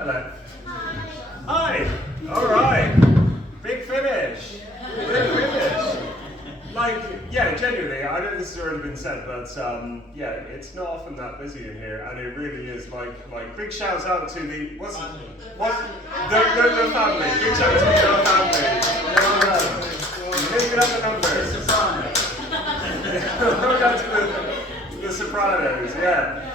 Hello. Hi. All right. Big finish. Big finish. Like, yeah, genuinely, I know this has already been said, but yeah, it's not often that busy in here, and it really is. Like big shouts out to the the family. Big shout out to the family. Making up the numbers. Going down to the Sopranos. Yeah.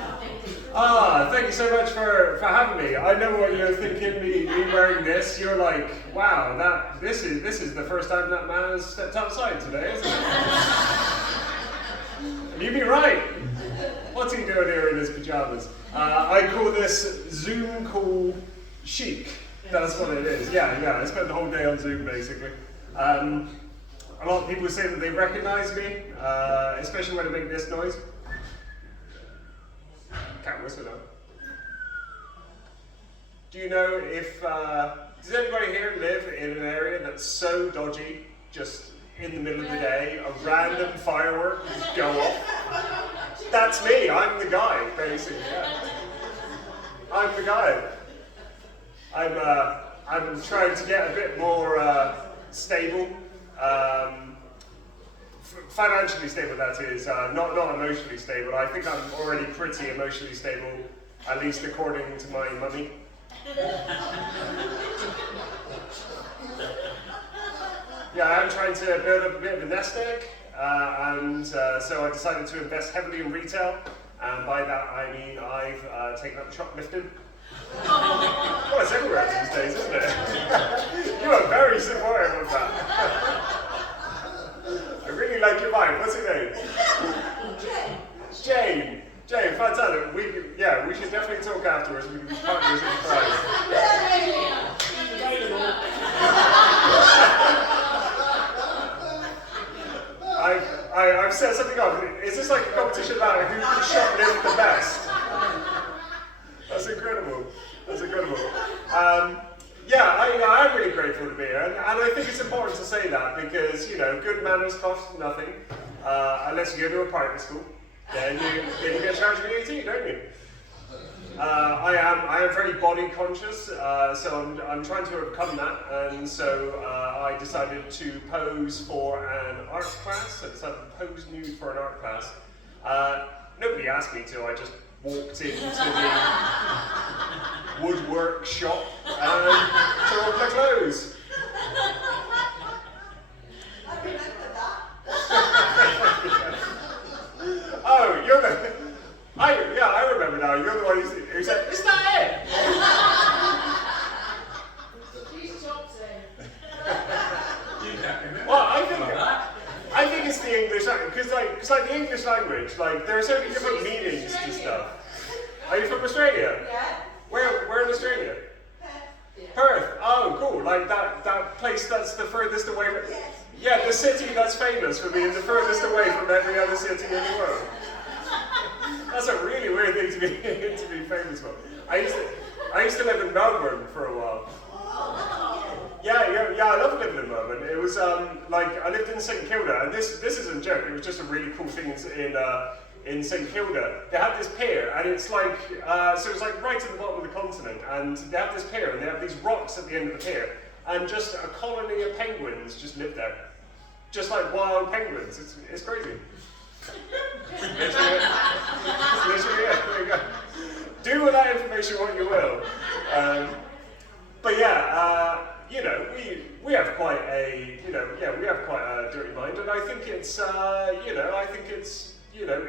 Thank you so much for having me. I know what you're thinking, me wearing this. You're like, wow, this is the first time that man has stepped outside today, isn't it? And you'd be right. What's he doing here in his pajamas? I call this Zoom call chic. That's what it is. Yeah, I spent the whole day on Zoom basically. A lot of people say that they recognize me, especially when I make this noise. Can't whisper though. Do you know if, does anybody here live in an area that's so dodgy, just in the middle of the day, a random firework will just go off? That's me, I'm the guy, basically, yeah. I'm the guy. I'm trying to get a bit more stable. Financially stable, that is, not emotionally stable. I think I'm already pretty emotionally stable, at least according to my mummy. Yeah, I'm trying to build up a bit of a nest egg, and so I decided to invest heavily in retail, and by that I mean I've taken up shoplifting. Well, it's everywhere these days, isn't it? You are very supportive of that. I really like your vibe. What's your name? Jane. Jane, fantastic. We should definitely talk afterwards. We can be partners in prize. I've set something up. Is this like a competition about who can shoplift the best? That's incredible. That's incredible. Yeah, I'm really grateful to be here, and I think it's important to say that because, you know, good manners cost nothing, unless you go to a private school, then you get charged VAT, don't you? I am very body conscious, so I'm trying to overcome that, and so I decided to pose for an art class. I decided to pose nude for an art class. Nobody asked me to, I just walked into the woodwork shop and took off my clothes. I remember that. Oh, you're the... I remember now. You're the one who said, is that it? She's chopped it. Well, I think it's the English language, because like the English language, like there are so many different meanings to stuff. Are you from Australia? Yeah. Where in Australia? Perth. Oh, cool. Like that place that's the furthest away from... Yes. Yeah, the city that's famous for being the furthest away from every other city in the world. That's a really weird thing to be famous for. I used to live in Melbourne for a while. Yeah, I love living in Melbourne. It was like I lived in St Kilda, and this isn't a joke. It was just a really cool thing in St Kilda. They had this pier, and it's like so it's like right at the bottom of the continent, and they have this pier, and they have these rocks at the end of the pier, and just a colony of penguins just live there, just like wild penguins. It's crazy. Literally it. There you go. Do with that information what you will. But yeah, you know, we have quite a dirty mind, and I think it's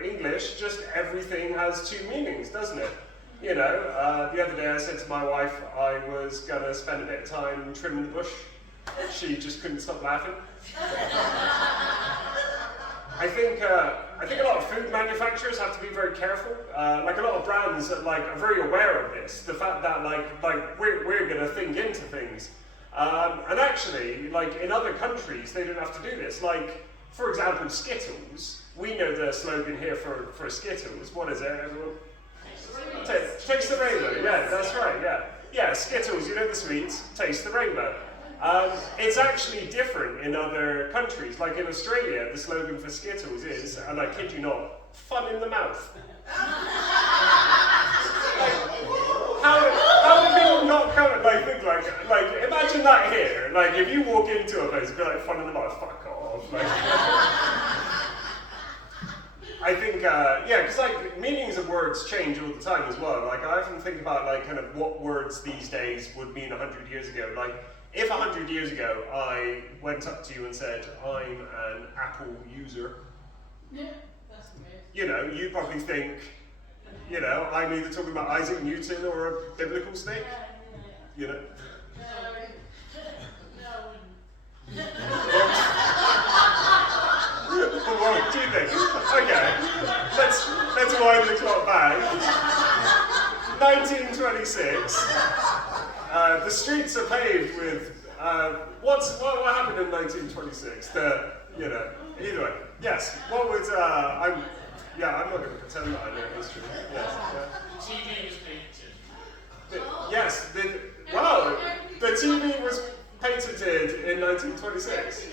English. Just everything has two meanings, doesn't it? You know, the other day I said to my wife I was gonna spend a bit of time trimming the bush. She just couldn't stop laughing. I think a lot of food manufacturers have to be very careful. Like a lot of brands that are very aware of this. The fact that we're gonna think into things. And actually, like in other countries, they don't have to do this. Like, for example, Skittles. We know the slogan here for Skittles. What is it, everyone? Taste the rainbow. Yeah, that's right. Yeah, Skittles. You know the sweets. Taste the rainbow. It's actually different in other countries. Like in Australia, the slogan for Skittles is, and I kid you not, fun in the mouth. How do people like if you walk into a place, it'd be like fun in the bar, fuck off. Like, I think, yeah, because like meanings of words change all the time as well. Like I often think about like kind of what words these days would mean 100 years ago. Like if 100 years ago I went up to you and said, I'm an Apple user, Yeah, that's weird. you know, you'd probably think, you know, I'm either talking about Isaac Newton or a biblical snake, you know. What do you think? Okay, let's wind the clock back. 1926. The streets are paved with. What happened in 1926? You know. Either way, yes. What was I'm not going to pretend that I know history. Yes. TV was painted. Yes. Wow. The TV was patented in 1926.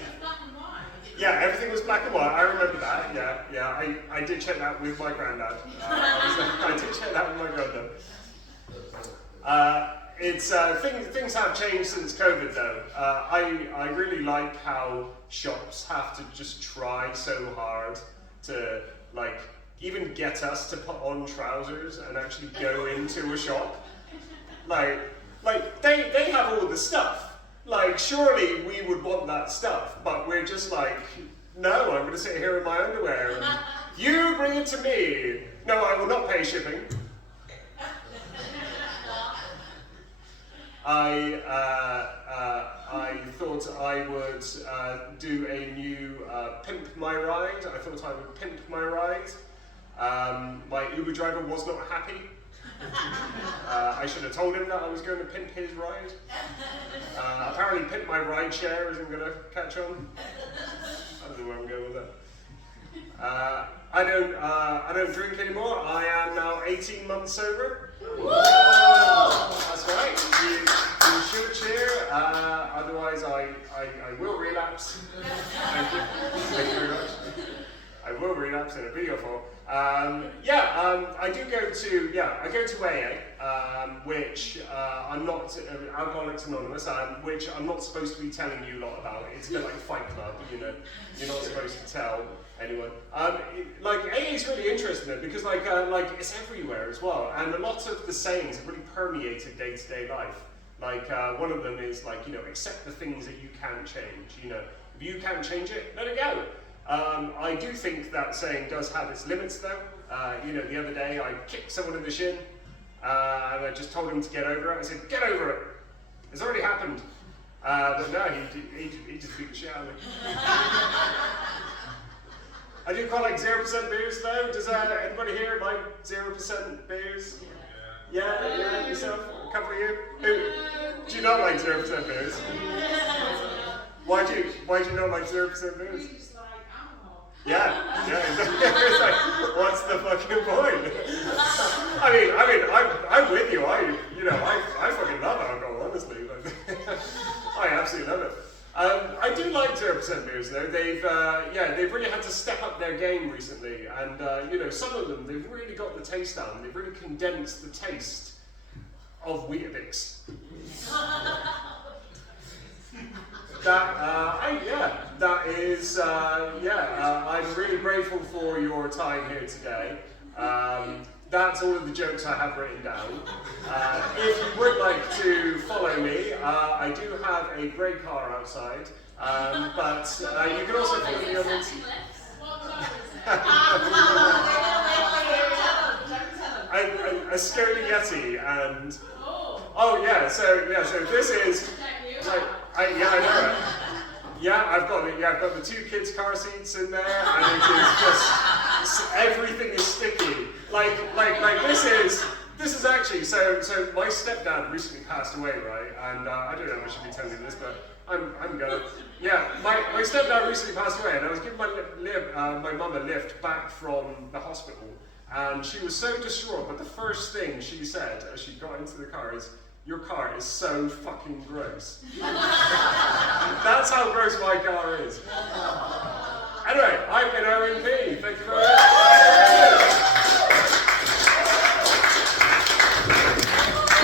Yeah, everything was black and white. I remember that. Yeah. I did check that with my granddad. I did check that with my granddad. Things have changed since COVID though. I really like how shops have to just try so hard to like even get us to put on trousers and actually go into a shop. Like they have all the stuff. Like surely we would want that stuff, but we're just like, no, I'm gonna sit here in my underwear and you bring it to me. No, I will not pay shipping. I thought I would do a new Pimp My Ride. I thought I would pimp my ride. My Uber driver was not happy. I should have told him that I was going to pimp his ride. Apparently Pimp My Ride share isn't going to catch on. I don't know where I'm going with that. I don't drink anymore. I am now 18 months sober. That's right. You should cheer. Otherwise, I will relapse. Thank you. Thank you very much. I will relapse in a video form. I do go to I go to AA, which I'm not Alcoholics Anonymous, which I'm not supposed to be telling you a lot about. It's a bit like a Fight Club, you know. You're not supposed to tell anyone. Like AA is really interesting because like it's everywhere as well, and a lot of the sayings have really permeated day-to-day life. Like one of them is like, you know, accept the things that you can change. You know, if you can't change it, let it go. I do think that saying does have its limits though. You know, the other day I kicked someone in the shin and I just told him to get over it. I said, get over it. It's already happened. But no, he just beat the shit out of me. I do quite like 0% beers though. Does anybody here like 0% beers? Yeah, yourself? A couple of you? Who? Do you not like 0% beers? Why do you not like 0% beers? Yeah. It's like, what's the fucking point? I'm with you. I fucking love alcohol, honestly. I absolutely love it. I do like 0% beers though. They've really had to step up their game recently, and you know, some of them they've really got the taste down. They've really condensed the taste of Weetabix. I'm really grateful for your time here today. That's all of the jokes I have written down. If you would like to follow me, I do have a grey car outside, but you can also follow me on Instagram. A scary Yeti and so this is like I know it. Yeah, I've got the two kids' car seats in there, and it is just everything is sticky. Like this is actually so my stepdad recently passed away, right? And I don't know if I should be telling you this, but I'm gonna. Yeah, my stepdad recently passed away, and I was giving my mum a lift back from the hospital, and she was so distraught. But the first thing she said as she got into the car is, "Your car is so fucking gross." That's how gross my car is. Anyway, I've been Owen P. Thank you very much.